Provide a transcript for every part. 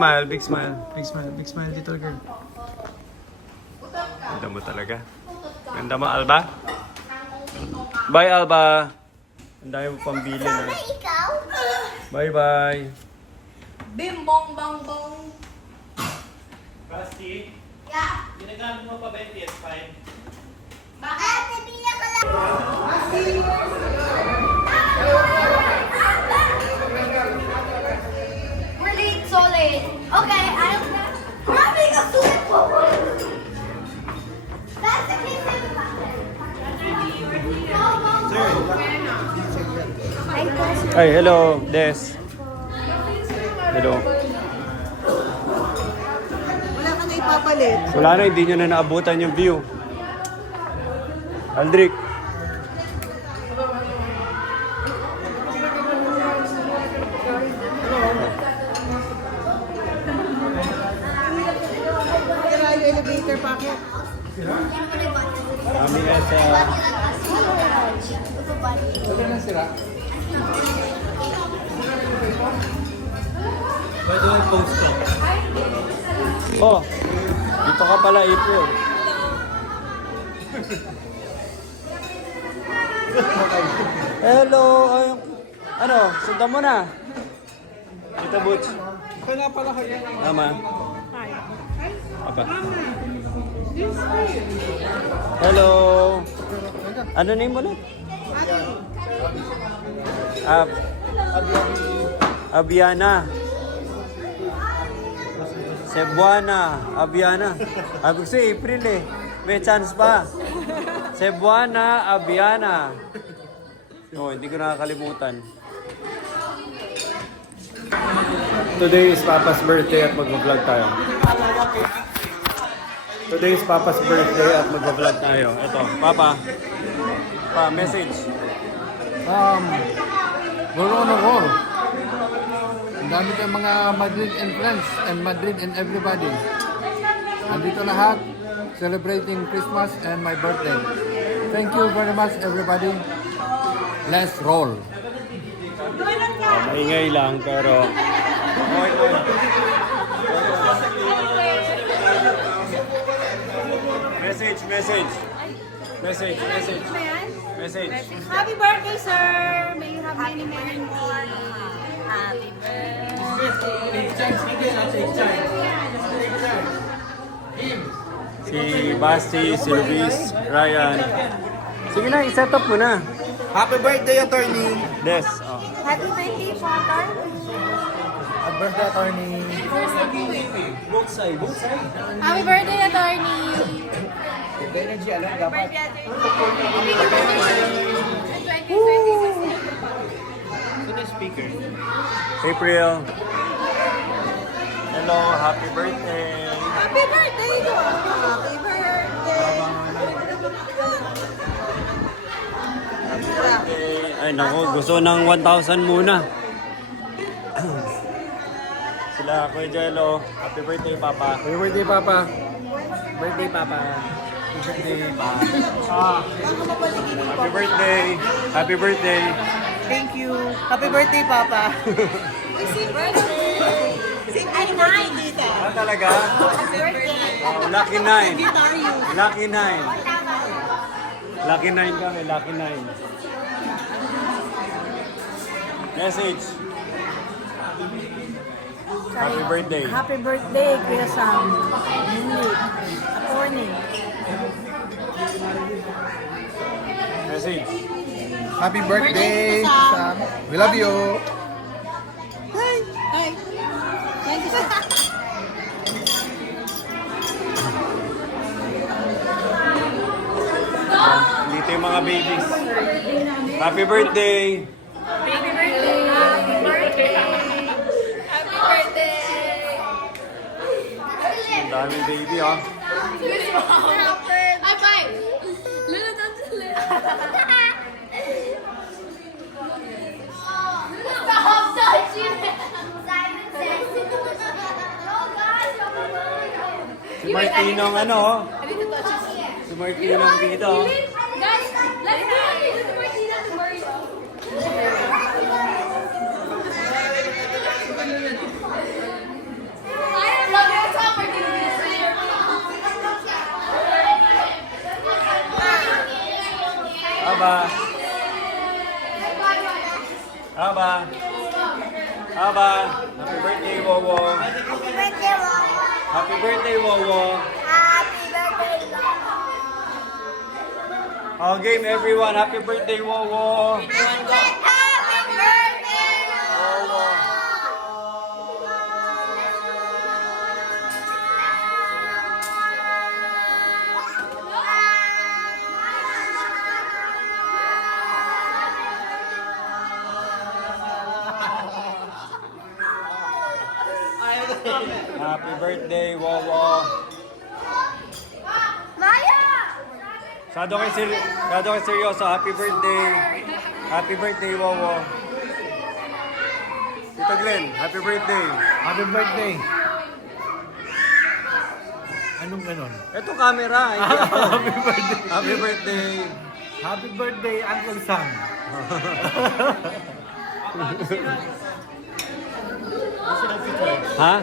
Smile, big smile. Big smile, little girl. Ganda mo talaga. Ganda mo, Alba. Bye, Alba. Ang dami mo pambili na. Ikaw? Bye-bye. Bim bong bong bong. Basti, Yeah. ginagamit mo pa ba yung PS5? Bakit? Nabiya ka lang. We're late, so late. Okay, ayaw na. Mami, kasulit po. That's the case of the Ay, hello, Des. Hello. Wala ka na ipapalit. Wala na, hindi nyo na naabutan yung view. Aldric. Tira yung elevator packet. Kami nga sa... Wala na sira. Pwede yung post ko. Oh, dito ka pala, April. Hello! Ay, ano, sundan mo na. Kita Butch. Kaya pala kayo. Tama. Apa? Hello! Ano name mo ulit? Abiana. Cebuana. Abiana. Gusto April eh. May chance pa. Cebuana, Abiana. No, hindi ko nakakalimutan. Today is Papa's birthday at mag-vlog tayo. Today is Papa's birthday at mag-vlog tayo. Ito, Papa. Message. We're on a roll. Ang dami tayong mga Madrid and friends and Madrid and everybody. Andito lahat, celebrating Christmas and my birthday. Thank you very much everybody. Let's roll. Maingay lang, pero... Okay, Message. Happy birthday, sir! May you have many, many more. Happy Si Basti, si Luis, Ryan. Sige na, i-set up mo na. Happy birthday, attorney. Des. Oh. Happy birthday, Father! Happy birthday, attorney. Happy birthday, attorney! Energy, alam dapat. April. Hello, happy birthday. Happy birthday, Happy birthday. Ay naku, gusto ng 1,000 muna. Sila, Kuya Jello. Happy birthday, Papa. Happy birthday, Papa. Birthday, Papa. Happy birthday, Papa. Happy birthday. Happy birthday. Thank you. Happy birthday, Papa. Ay, nine! Ah, talaga? Happy birthday! Oh, lucky 9. Lucky 9. Lucky 9 kami, lucky 9. Message. Happy birthday. Happy birthday, Kuya Sam. Attorney. Message. Happy birthday, Sam. We love you. Dito yung mga babies. Happy birthday. Happy birthday! Happy birthday! Happy birthday! Ang daming baby, oh. High five! Luna, don't you Stop touching it. Simon says. No, guys. Si Martino ang ano, oh. Si Martino ang dito, oh. Guys, let's go! Martina to Mario. Aba, happy birthday, Wowo. Happy birthday, Mom. Happy birthday, Wowo. Happy birthday, Mom. Oh, game everyone. Happy birthday, Wowo. Happy birthday, Wowo. Happy birthday, Wowo. Maya! Masyado kayo seryoso. Happy birthday. Happy birthday, Wowo. Tita Glenn, happy birthday. Happy birthday. Anong ganon? Ito camera. Happy birthday. Happy birthday. Happy birthday, Uncle Sam. Ha?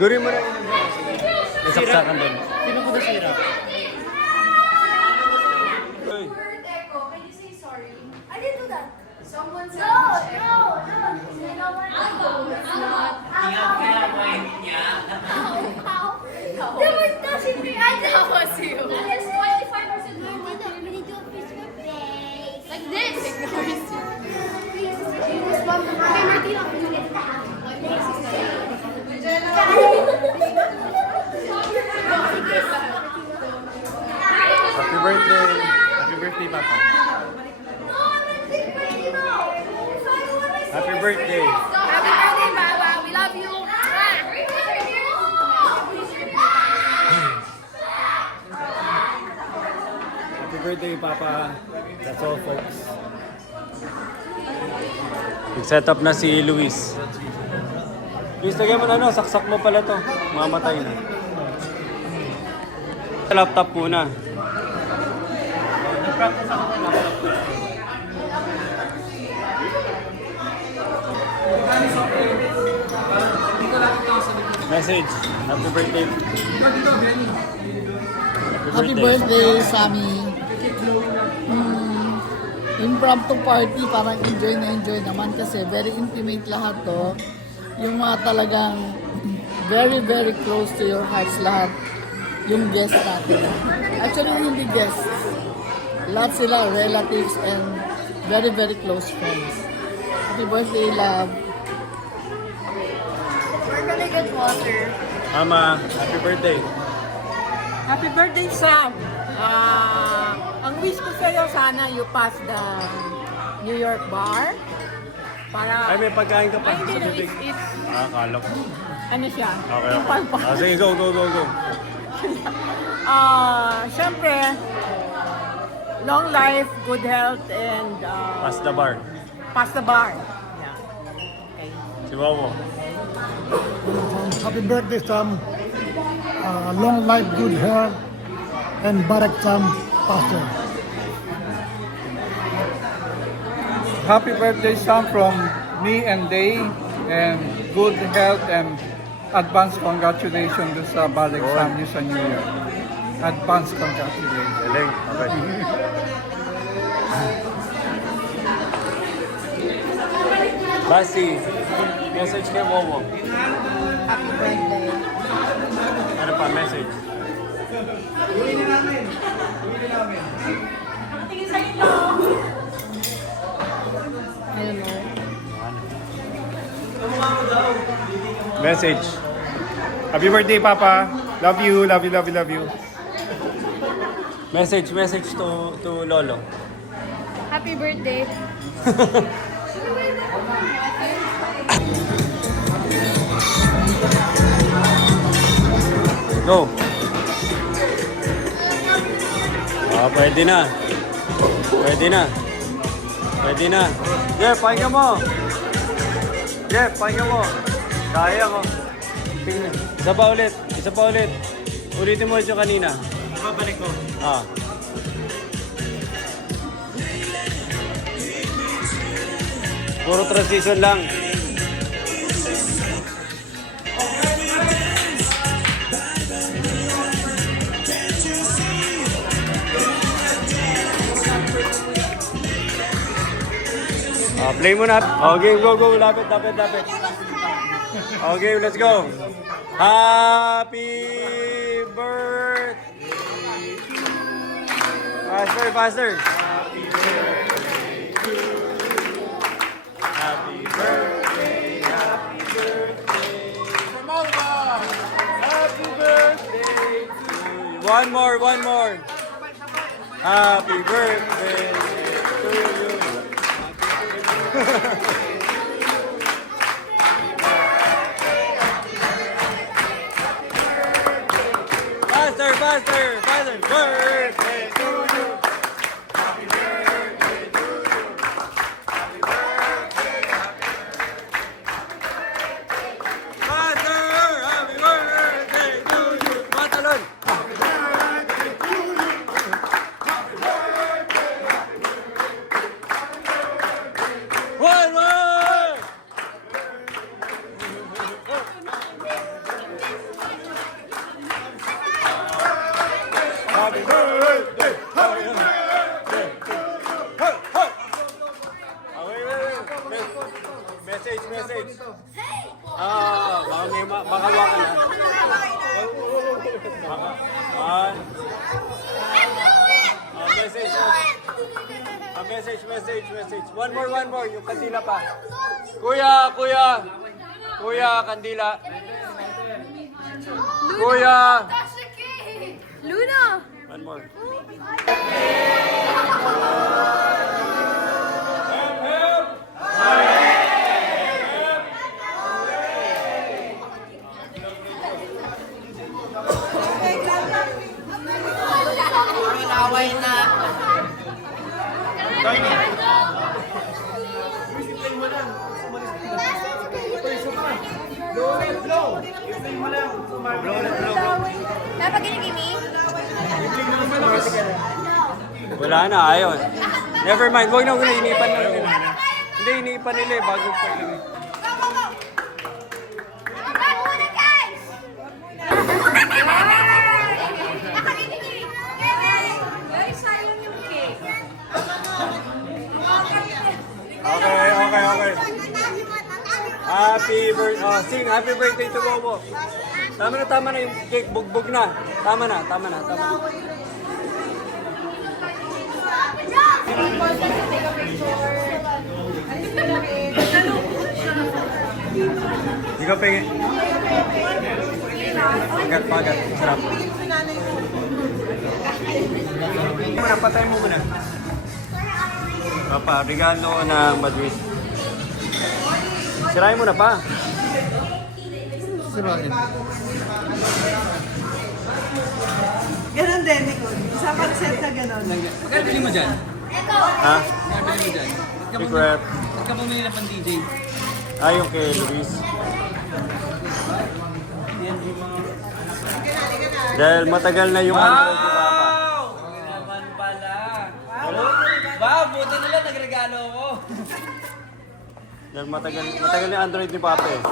Guri mo na yun. May saksakan doon. Sino ko nasira? Uy. I didn't do that. Someone said no. You know what? It's not. That was touching me. I did. That was you. That is 25% more. We need to do a fish face. Like this. This one. Okay, Martina. Happy birthday. Happy birthday, Papa. Happy birthday. Happy birthday, Baba. We love you. Happy birthday, Papa. That's all, folks. Nag-set up na si Luis. Luis, lagyan mo na ano, saksak mo pala to. Mamatay na. Sa laptop muna. Message. Happy birthday. Happy birthday, Sammy. Impromptu party, parang enjoy na enjoy naman kasi very intimate lahat to. Yung mga talagang very, very close to your hearts lahat. Yung guests natin. Actually, hindi guests. Lahat sila relatives and very, very close friends. Happy birthday, love. We're gonna get water. Mama, happy birthday. Happy birthday, Sam! Ang wish ko sa'yo, sana you pass the New York bar. Para... Ay, may pagkain ka pa Ay, hindi sa na, bibig. it's, Akala ko. ano siya? Okay, Yung okay. palpas. Sige, go. Siyempre, long life, good health, and Pass the bar. pass the bar. Yeah. Okay. Si Wowo. Happy birthday, Sam. Long life, good health, and Barak Sam, Pastor. Happy birthday, Sam, from me and Day, and good health and advance congratulations sa Balik family sa New Year. Advance congratulations. Galing. Okay. Basi, message kay Wowo. Happy birthday. Ano pa, message? Ayun o. Message. Happy birthday, Papa. Love you, love you, love you, love you. Message to Lolo. Happy birthday. Go. Pwede na. Pwede na. Jeff, pahinga mo. Kaya ko. Tingnan. Isa pa ulit. Ulitin mo yung kanina. Babalik ko. Puro transition lang. Play mo na. Okay, go, go. Lapit. Okay, let's go. Happy birthday. Faster. Happy birthday to you. Happy birthday. From Alba. Happy birthday to you. One more. Happy birthday to you. Faster. Birthday to you. Happy birthday to you. Happy birthday. Faster. Happy birthday to you. Matalon. Happy birthday to you. Happy birthday. One. Happy birthday! Happy birthday! Wait. Message. Baka waka na. Message. One more. Yung kandila pa. Kuya, kandila. Kuya. Touch the cake! Luna! One more. Away na. Dapat ginigimi? Wala na, ayaw. Never mind. Huwag na, inipan na nila. Hindi, inipan nila eh, bago pa ilagay. Back muna, guys! Dapat ginigimi! Very silent yung cake. Okay. Happy birthday. Sing happy birthday to Bobo. Tama na yung cake. Bugbog na. Tama na. Hindi ka pengen. Pagat. Sarap. Patay mo muna. Papa, regalo ng Madrid. Sirahin mo na pa. Sirain. Ganon din, Nicole. Sa pag-set na ganon. Magkano bili mo dyan? Ha? Magkano bili mo dyan? Secret. Ba't ka bumili na pang DJ? Ay, okay, Luis. Dahil matagal na yung Android ni Papa. Okay naman pala. Wow, buti nila nagregalo ako. Dahil matagal na yung Android ni Papa eh.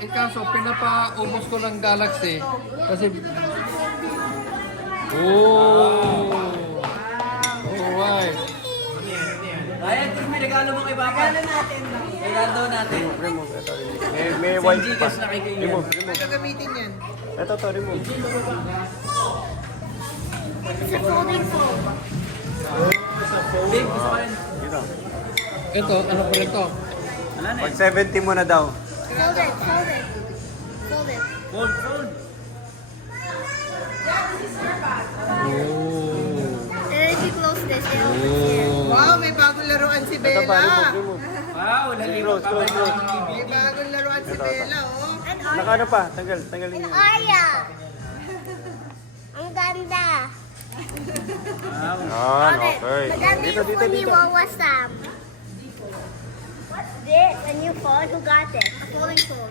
Ikaso, pinapaubos ko ng Galaxy kasi... Alright. Ayan, kung may regalo mo kay Papa. Regalo natin. Remove. May white pa. Gcash na kay Kayo. Remove. Gagamitin yan. Ito, remove. It's a folding foam. Babe, gusto ko rin. Dito. Ito, ano pa rin to? Wala na Pag 70 mo na daw. Fold it. Fold. And if you close this, it'll be Wow, may bagong laruan si Ito pa, Bella. remove. Wow, laliro pa ba yung May bagong laruan si Bella, oh. Naka ano pa? Tanggalin niyo. Arya! Ang ganda! Okay. Maganda Dito. yung phone ni Wawa Sam. What's this? A new phone? Who got this? A folding phone.